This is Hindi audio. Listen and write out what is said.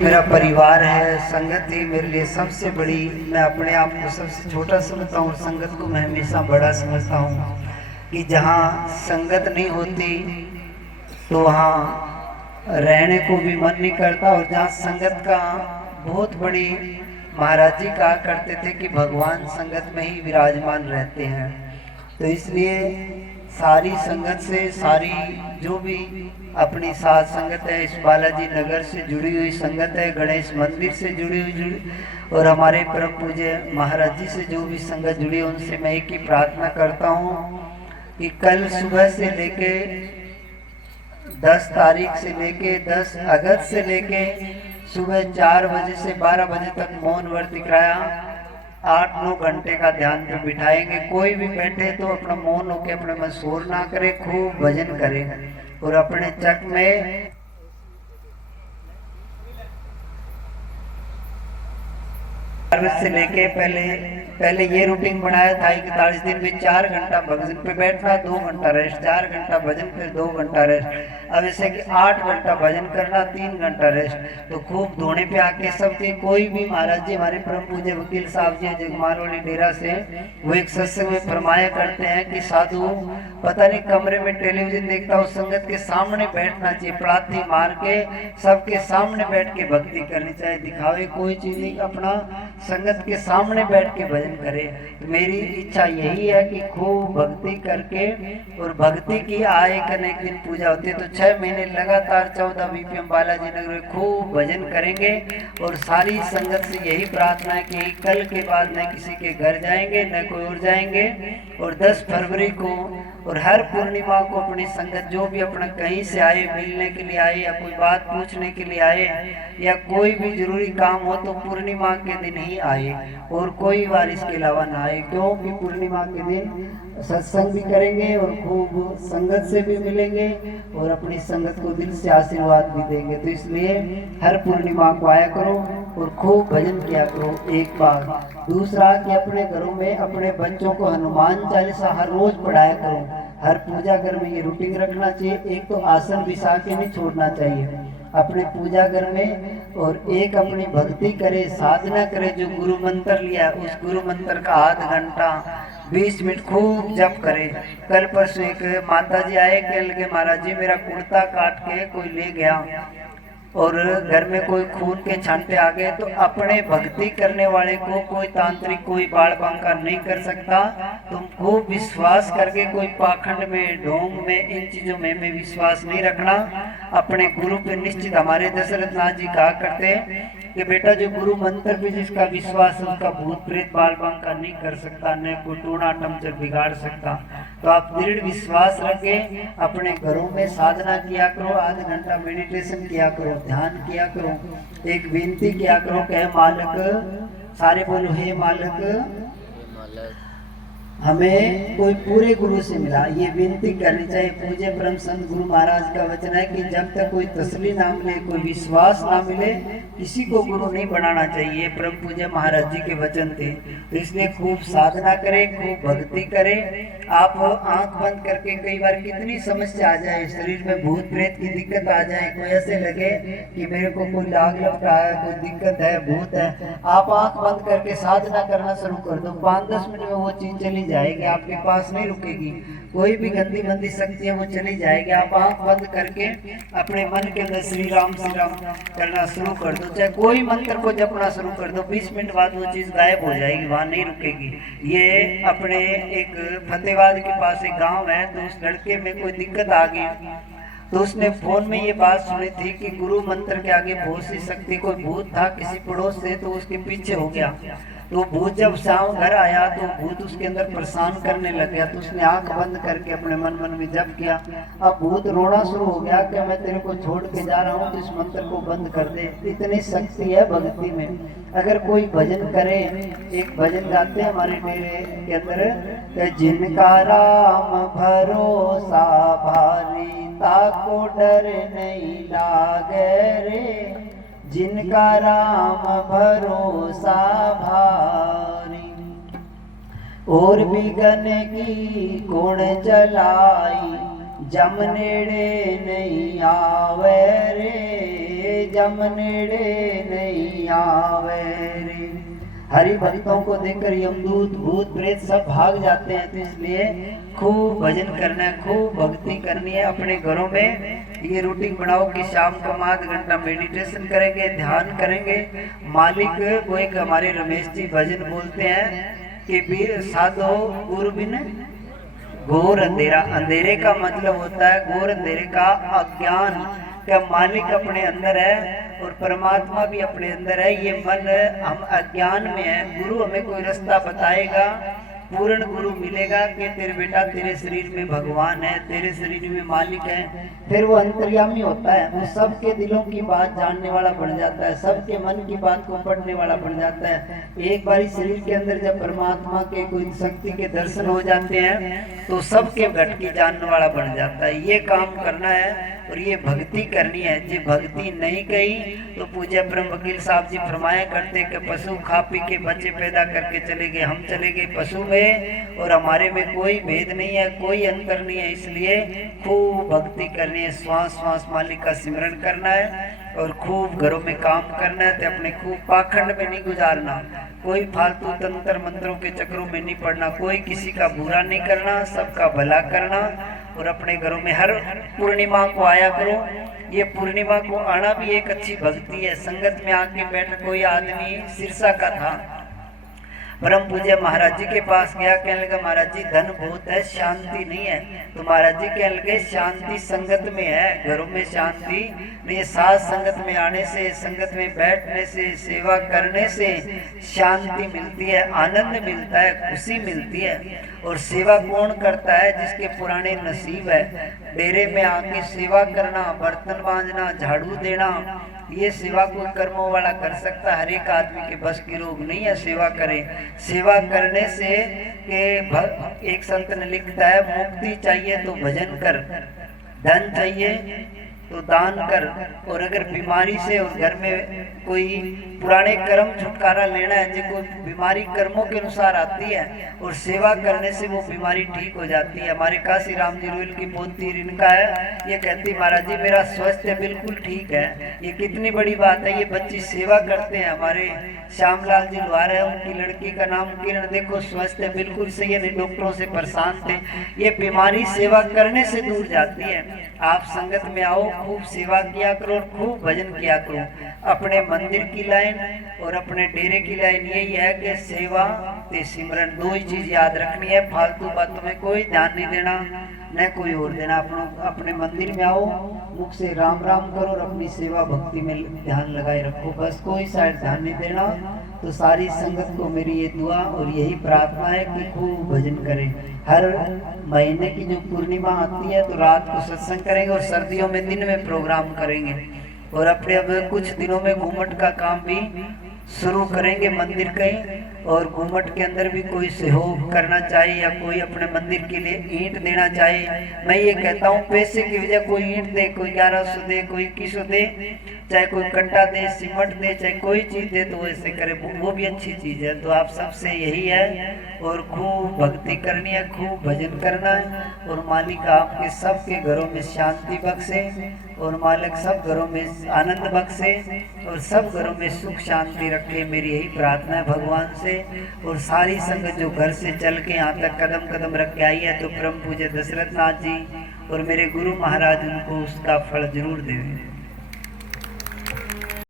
मेरा परिवार है, संगत ही मेरे लिए सबसे बड़ी। मैं अपने आप को सबसे छोटा समझता हूँ, संगत को मैं हमेशा बड़ा समझता हूँ। कि जहाँ संगत नहीं होती तो वहाँ रहने को भी मन नहीं करता। और जहाँ संगत का बहुत बड़ी, महाराज जी कहा करते थे कि भगवान संगत में ही विराजमान रहते हैं। तो इसलिए सारी संगत से, सारी जो भी अपनी साथ संगत है, इस बालाजी नगर से जुड़ी हुई संगत है, गणेश मंदिर से जुड़ी हुई और हमारे परम पूज्य महाराज जी से जो भी संगत जुड़ी है, उनसे मैं एक ही प्रार्थना करता हूँ कि कल सुबह से लेके 10 तारीख से लेके 10 अगस्त से लेके सुबह 4 बजे से 12 बजे तक मौन व्रत दिखाया। 8-9 घंटे का ध्यान पे बिठाएंगे। कोई भी बैठे तो अपना मौन होके अपने में शोर ना करे, खूब भजन करे और अपने चक में से लेके पहले ये रूटीन बनाया था 41 दिन में 4 घंटा भजन पे बैठना, 2 घंटा रेस्ट, 4 घंटा भजन फिर 2 घंटा रेस्ट। अब ऐसे कि 8 घंटा भजन करना, 3 घंटा रेस्ट। तो खूब धोने पे आके सबके, कोई भी महाराज जी हमारे परम पूज्य वकील साहब जी जगमालवाड़ी डेरा से, वो एक सत्संग में फरमाया करते हैं कि साधु पता नहीं कमरे में टेलीविजन देखता हो, संगत के सामने बैठना चाहिए, प्रार्थी मार के सबके सामने बैठ के भक्ति करनी चाहिए। दिखावे कोई चीज नहीं, अपना संगत के सामने बैठ के भजन करे। तो मेरी इच्छा यही है कि खूब भक्ति करके, और भक्ति की आए करने एक दिन पूजा होती है, तो 6 महीने लगातार 14 बीपीएम बालाजी नगर में खूब भजन करेंगे। और सारी संगत से यही प्रार्थना है कि कल के बाद न किसी के घर जाएंगे न कोई और जाएंगे। और 10 फरवरी को और हर पूर्णिमा को अपनी संगत जो भी अपना कहीं से आए, मिलने के लिए आए या कोई बात पूछने के लिए आए या कोई भी जरूरी काम हो, तो पूर्णिमा के दिन ही आए और कोई बार इसके अलावा ना आए। क्योंकि पूर्णिमा के दिन सत्संग भी करेंगे और खूब संगत से भी मिलेंगे और अपनी संगत को दिल से आशीर्वाद भी देंगे। तो इसलिए हर पूर्णिमा को आया करो और खूब भजन किया करो, एक बार। दूसरा कि अपने घरों में अपने बच्चों को हनुमान चालीसा हर रोज पढ़ाया करो। हर पूजा घर में ये रूटीन रखना चाहिए। एक तो आसन बिछा के नहीं छोड़ना चाहिए अपने पूजा घर में, और एक अपनी भक्ति करे, साधना करे। जो गुरु मंत्र लिया उस गुरु मंत्र का आध घंटा 20 मिनट खूब जप करे। कल परसों एक माता जी आए, कल के महाराज जी मेरा कुर्ता काट के कोई ले गया और घर में कोई खून के छांटे आ गए, तो अपने भक्ति करने वाले को कोई तांत्रिक, कोई बाल बांका नहीं कर सकता। तुम खूब विश्वास करके, कोई पाखंड में, ढोंग में, इन चीजों में विश्वास नहीं रखना। अपने गुरु पे निश्चित, हमारे दशरथ नाथ जी कहा करते हैं कि बेटा जो गुरु मंत्र पे जिसका विश्वास है उसका भूत प्रेत बाल बांका नहीं कर सकता, न कोई टूणा टमचर बिगाड़ सकता। तो आप दृढ़ विश्वास रखे, अपने घरों में साधना किया करो, आध घंटा मेडिटेशन किया करो, ध्यान किया करो। एक विनती किया करो कि मालिक, सारे बोलो हे मालिक, हमें कोई पूरे गुरु से मिला। ये विनती करनी चाहिए। पूज्य परम संत गुरु महाराज का वचन है कि जब तक कोई तसल्ली ना मिले, कोई विश्वास ना मिले, किसी को गुरु नहीं बनाना चाहिए। परम पूज्य महाराज जी के वचन थे। तो इसलिए खूब साधना करें, खूब भक्ति करें। आप आंख बंद करके, कई बार कितनी समस्या आ जाए, शरीर में भूत प्रेत की दिक्कत आ जाए, कोई ऐसे लगे कि मेरे को कोई लाग लपटा है, कोई दिक्कत है, भूत है, आप आंख बंद करके साधना करना शुरू कर दो। 5-10 मिनट में वो चीज चली जाएगी, आपके पास नहीं रुकेगी। कोई भी गंदी मंदी शक्ति है वो चली जाएगी। आप आंख बंद करके अपने मन के अंदर श्री राम करना शुरू कर दो, चाहे कोई मंत्र को जपना शुरू कर दो। 20 मिनट बाद वो चीज गायब हो जाएगी, वहां नहीं रुकेगी। ये अपने एक फतेहाबाद के पास एक गांव है, तो उस लड़के में कोई दिक्कत आ गई, तो उसने फोन में ये बात सुनी थी कि गुरु मंत्र के आगे बहुत सी शक्ति। कोई भूत था किसी पड़ोस से, तो उसके पीछे हो गया। तो भूत जब शाम घर आया तो भूत उसके अंदर परेशान करने लग गया। तो उसने आंख बंद करके अपने मन में जप किया। अब भूत रोना शुरू हो गया कि मैं तेरे को छोड़ के जा रहा हूँ, तो इस मंत्र को बंद कर दे। इतनी शक्ति है भक्ति में। अगर कोई भजन करे, एक भजन गाते हैं हमारे डेरे के अंदर, जिनका राम भरोसा भारी, ताको डर नहीं लागे रे, जिनका राम भरोसा भारी। और बिगन की गुण चलाई, जम नेड़े नहीं आवे रे, जम नेड़े नहीं आवे रे। हरि भक्तों को देखकर यमदूत भूत प्रेत सब भाग जाते हैं। तो इसलिए खूब भजन करना है, खूब भक्ति करनी है। अपने घरों में ये रूटीन बनाओ कि शाम को हम आध घंटा मेडिटेशन करेंगे, ध्यान करेंगे। मालिक वो एक हमारे रमेश जी भजन बोलते हैं कि वीर साधो गुरु बिन घोर अंधेरा। अंधेरे का मतलब होता है घोर अंधेरे का अज्ञान का मालिक अपने अंदर है और परमात्मा भी अपने अंदर है। ये मन हम अज्ञान में है। गुरु हमें कोई रास्ता बताएगा, पूर्ण गुरु मिलेगा कि तेरे बेटा तेरे शरीर में भगवान है, तेरे शरीर में मालिक है। फिर वो अंतर्यामी होता है, वो सबके दिलों की बात जानने वाला बन जाता है, सबके मन की बात को पढ़ने वाला बन जाता है। एक बारी शरीर के अंदर जब परमात्मा के कोई शक्ति के दर्शन हो जाते हैं तो सबके घट की जानने वाला बन जाता है। ये काम करना है और ये भक्ति करनी है। जी भक्ति नहीं कही तो पूज्य ब्रह्म वकील साहब जी फरमाया करते कि पशु खा पी के बच्चे पैदा करके चले गए, हम चले गए पशु में और हमारे में कोई भेद नहीं है, कोई अंतर नहीं है। इसलिए खूब भक्ति करनी है, श्वास श्वास मालिक का सिमरण करना है और खूब घरों में काम करना है। तो अपने खूब पाखंड में नहीं गुजारना, कोई फालतू तंत्र मंत्रों के चक्रों में नहीं पड़ना, कोई किसी का बुरा नहीं करना, सबका भला करना। और अपने घरों में हर पूर्णिमा को आया करो। ये पूर्णिमा को आना भी एक अच्छी भक्ति है। संगत में आके बैठ कोई आदमी सिरसा का था, परम पूज्य महाराज जी के पास गया, कहने लगा महाराज जी धन बहुत है, शांति नहीं है। तो महाराज जी कहने लगे शांति संगत में है, घरों में शांति नहीं। साथ संगत में आने से, संगत में बैठने से, सेवा करने से शांति मिलती है, आनंद मिलता है, खुशी मिलती है। और सेवा कौन करता है? जिसके पुराने नसीब है। डेरे में आके सेवा करना, बर्तन मांजना, झाड़ू देना, ये सेवा कोई कर्मों वाला कर सकता है। हर एक आदमी के बस की रोग नहीं है सेवा करे। सेवा करने से के एक संत ने लिखता है मुक्ति चाहिए तो भजन कर, धन चाहिए तो दान कर, और अगर बीमारी से और घर में कोई पुराने कर्म छुटकारा लेना है, जो कोई बीमारी कर्मों के अनुसार आती है और सेवा करने से वो बीमारी ठीक हो जाती है। हमारे काशी राम जी रोयल की पोती इनका है, ये कहती महाराज जी मेरा स्वास्थ्य बिल्कुल ठीक है। ये कितनी बड़ी बात है। ये बच्ची सेवा करते हैं, हमारे श्यामलाल जी लुहार है, उनकी लड़की का नाम किरण, देखो स्वास्थ्य बिल्कुल सही है, नहीं डॉक्टरों से परेशान थे। ये बीमारी सेवा करने से दूर जाती है। आप संगत में आओ, खूब सेवा किया करो और खूब भजन किया करो। अपने मंदिर की लाइन और अपने डेरे की लाइन यही है कि सेवा ते सिमरन, दो ही चीज याद रखनी है। फालतू बातों में कोई ध्यान नहीं देना, न कोई और देना। अपने मंदिर में आओ, मुख से राम राम करो और अपनी सेवा भक्ति में ध्यान लगाए रखो, बस कोई साइड ध्यान नहीं देना। तो सारी संगत को मेरी ये दुआ और यही प्रार्थना है कि खूब भजन करें। हर महीने की जो पूर्णिमा आती है तो रात को सत्संग करेंगे और सर्दियों में दिन में प्रोग्राम करेंगे। और अपने अब कुछ दिनों में घूमट का काम भी शुरू करेंगे मंदिर के, और घूमट के अंदर भी कोई सहयोग करना चाहिए या कोई अपने मंदिर के लिए ईंट देना चाहिए। मैं ये कहता हूँ पैसे की वजह कोई ईंट दे, कोई 1100 दे, कोई 2100 दे, चाहे कोई कट्टा दे, सीमेंट दे, चाहे कोई चीज दे, तो ऐसे करे, वो भी अच्छी चीज है। तो आप सबसे यही है, और खूब भक्ति करनी है, खूब भजन करना है, और मालिक आपके सबके घरों में शांति बख्शे, और मालिक सब घरों में आनंद बख्शे, और सब घरों में सुख शांति रखे। मेरी यही प्रार्थना है भगवान से। और सारी संगत जो घर से चल के यहाँ तक कदम कदम रख के आई है, तो परम पूज्य दशरथ नाथ जी और मेरे गुरु महाराज उनको उसका फल जरूर देवे।